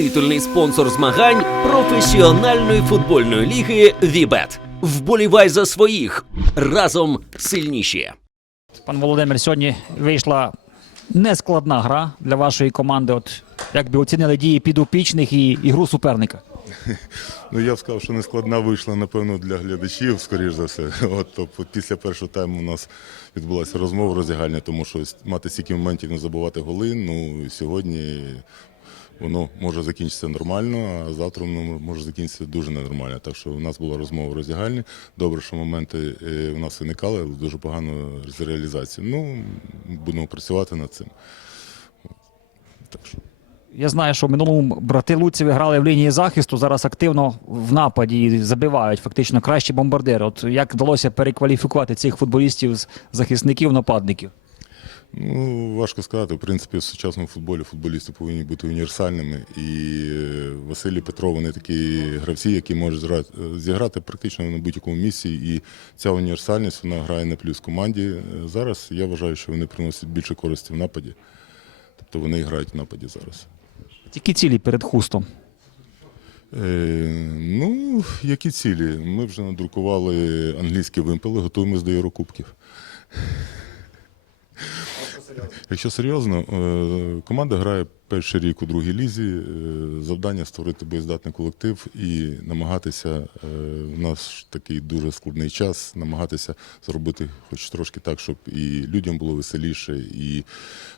титульний спонсор змагань професіональної футбольної ліги Вібет. Вболівай за своїх разом сильніші. Пан Володимир, сьогодні вийшла нескладна гра для вашої команди. От як би оцінили дії підопічних і ігру суперника? Ну я б сказав, що нескладна вийшла, напевно, для глядачів, скоріш за все. От, тобто, після першого тайму у нас відбулася розмова роздягальня, тому що мати стільки моментів не забувати голи. Ну сьогодні воно може закінчитися нормально, а завтра воно може закінчитися дуже ненормально. Так що у нас була розмова роздягальні. Добре, що моменти е, у нас виникали, але дуже погано з реалізацією. Ну, будемо працювати над цим. Так що. Я знаю, що в минулому брати Луцеві грали в лінії захисту, зараз активно в нападі і забивають фактично кращі бомбардири. От як вдалося перекваліфікувати цих футболістів з захисників нападників? Ну, важко сказати. В принципі, в сучасному футболі футболісти повинні бути універсальними. І е, Василій Петров, вони такі гравці, які можуть зіграти практично на будь-якому місці. І ця універсальність вона грає на плюс команді. Е, Зараз я вважаю, що вони приносять більше користі в нападі. Тобто вони грають в нападі зараз. Які цілі перед хустом? Е, ну, які цілі? Ми вже надрукували англійські вимпели, готуємось до Єврокубків. Якщо серйозно, е, команда грає перший рік у другій лізі. е, Завдання створити боєздатний колектив і намагатися, е, у нас такий дуже складний час, намагатися зробити хоч трошки так, щоб і людям було веселіше, і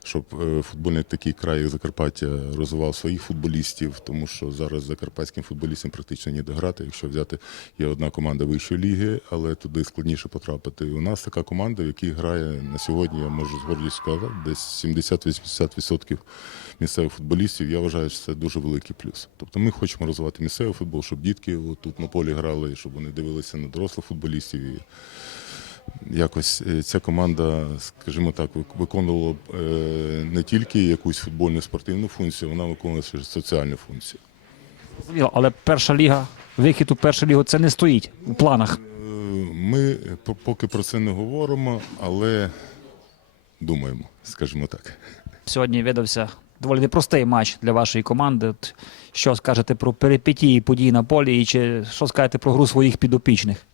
щоб е, футбольний такий край, як Закарпаття, розвивав своїх футболістів, тому що зараз закарпатським футболістам практично ніде грати. Якщо взяти, є одна команда вищої ліги, але туди складніше потрапити. У нас така команда, в якій грає на сьогодні, я можу з гордістю сказати, десь 70-80% місцевих футболістів. Я вважаю, що це дуже великий плюс. Тобто ми хочемо розвивати місцевий футбол, щоб дітки тут на полі грали, щоб вони дивилися на дорослих футболістів. І якось е, ця команда, скажімо так, виконувала е, не тільки якусь футбольну спортивну функцію, вона виконувала соціальну функцію. Зрозуміло, але перша ліга, вихід у першу лігу це не стоїть у планах. Е, Ми поки про це не говоримо, але думаємо, скажімо так. Сьогодні видався доволі непростий матч для вашої команди. Що скажете про перипетії подій на полі, і чи що скажете про гру своїх підопічних?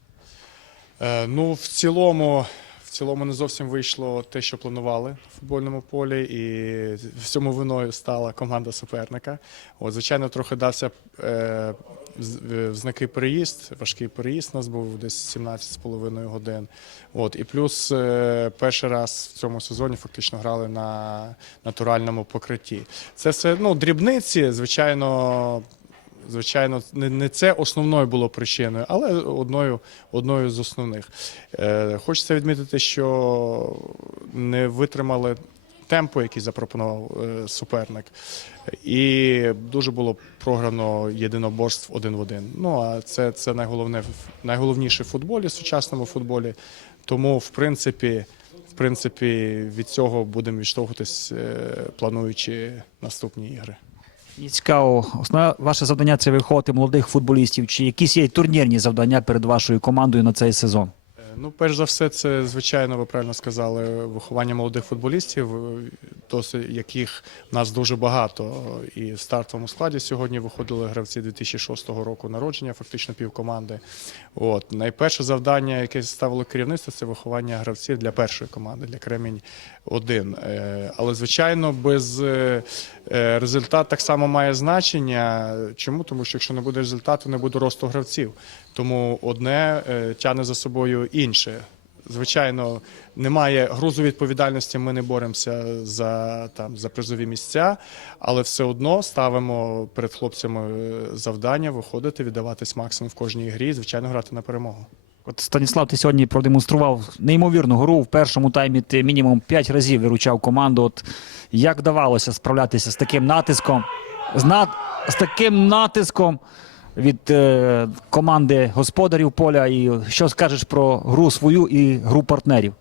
Е, Ну, в цілому, в цілому не зовсім вийшло те, що планували в футбольному полі, і всьому виною стала команда суперника. От, звичайно, трохи дався е, з- в знаки переїзд. Важкий переїзд у нас був десь 17,5 годин. От, і плюс е, перший раз в цьому сезоні фактично грали на натуральному покритті. Це все ну, дрібниці, звичайно. Звичайно, не, це основною було причиною, але одною, одною з основних. Е, хочеться відмітити, що не витримали темпу, який запропонував е, суперник. І дуже було програно єдиноборств один в один. Ну а це, це найголовне, найголовніше в футболі, в сучасному футболі. Тому, в принципі, в принципі, від цього будемо відштовхуватись, е, плануючи наступні ігри. Мені цікаво, основне ваше завдання це виховати молодих футболістів. Чи якісь є турнірні завдання перед вашою командою на цей сезон? Е, Ну, перш за все, це звичайно, ви правильно сказали, виховання молодих футболістів, е, досить яких нас дуже багато. І в стартовому складі сьогодні виходили гравці 2006 року народження, фактично півкоманди. От найперше завдання, яке ставило керівництво, це виховання гравців для першої команди, для Кремінь 1 Але звичайно, без е, е, результат так само має значення. Чому? Тому що якщо не буде результату, не буде росту гравців. Тому одне е, тягне за собою інше. Звичайно, немає грузу відповідальності. Ми не боремося за там за призові місця, але все одно ставимо перед хлопцями е, завдання виходити, віддаватись максимум в кожній грі, і, звичайно, грати на перемогу. От Станіслав, ти сьогодні продемонстрував неймовірну гру. В першому таймі ти мінімум 5 разів виручав команду. От як вдавалося справлятися з таким натиском? З, нат... з таким натиском від е, команди господарів поля. І що скажеш про гру свою і гру партнерів?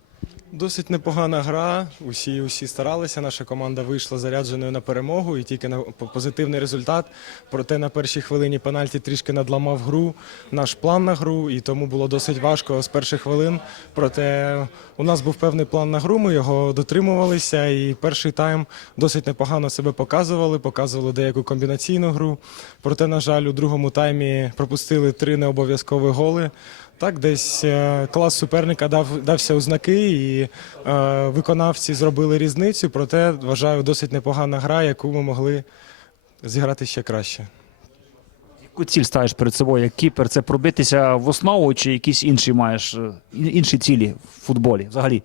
Досить непогана гра. Усі усі старалися. Наша команда вийшла зарядженою на перемогу і тільки на позитивний результат. Проте на першій хвилині пенальті трішки надламав гру, наш план на гру, і тому було досить важко з перших хвилин. Проте у нас був певний план на гру. Ми його дотримувалися. І перший тайм досить непогано себе показували, показували деяку комбінаційну гру. Проте, на жаль, у другому таймі пропустили три необов'язкові голи. Так, десь е, клас суперника дав, дався у знаки, і е, виконавці зробили різницю. Проте вважаю досить непогана гра, яку ми могли зіграти ще краще. Яку ціль ставиш перед собою як кіпер? Це пробитися в основу чи якісь інші маєш е, інші цілі в футболі взагалі?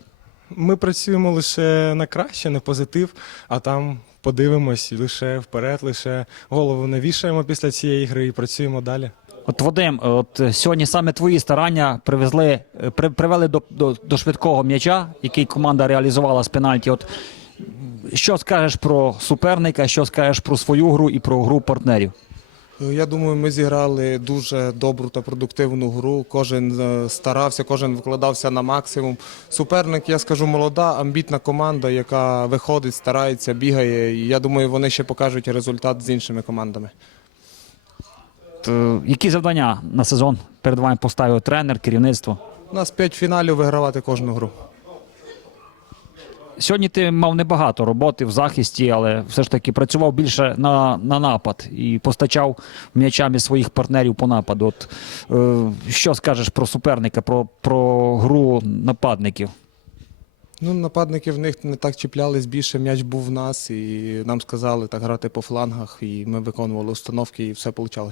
Ми працюємо лише на краще, на позитив, а там подивимось лише вперед, лише голову не вішаємо після цієї гри і працюємо далі. От Вадим, от е, сьогодні саме твої старання привезли, е, при, привели до, до, до швидкого м'яча, який команда реалізувала з пенальті. От що скажеш про суперника, що скажеш про свою гру і про гру партнерів? Я думаю, ми зіграли дуже добру та продуктивну гру. Кожен е, старався, кожен викладався на максимум. Суперник, я скажу, молода, амбітна команда, яка виходить, старається, бігає. І я думаю, вони ще покажуть результат з іншими командами. Е, які завдання на сезон перед вами поставив тренер, керівництво? У нас п'ять фіналів вигравати кожну гру. Сьогодні ти мав небагато роботи в захисті, але все ж таки працював більше на, на напад і постачав м'ячами своїх партнерів по нападу. От, е, що скажеш про суперника, про, про гру нападників? Ну, нападники в них не так чіплялись більше, м'яч був в нас, і нам сказали так грати по флангах, і ми виконували установки, і все вийшло.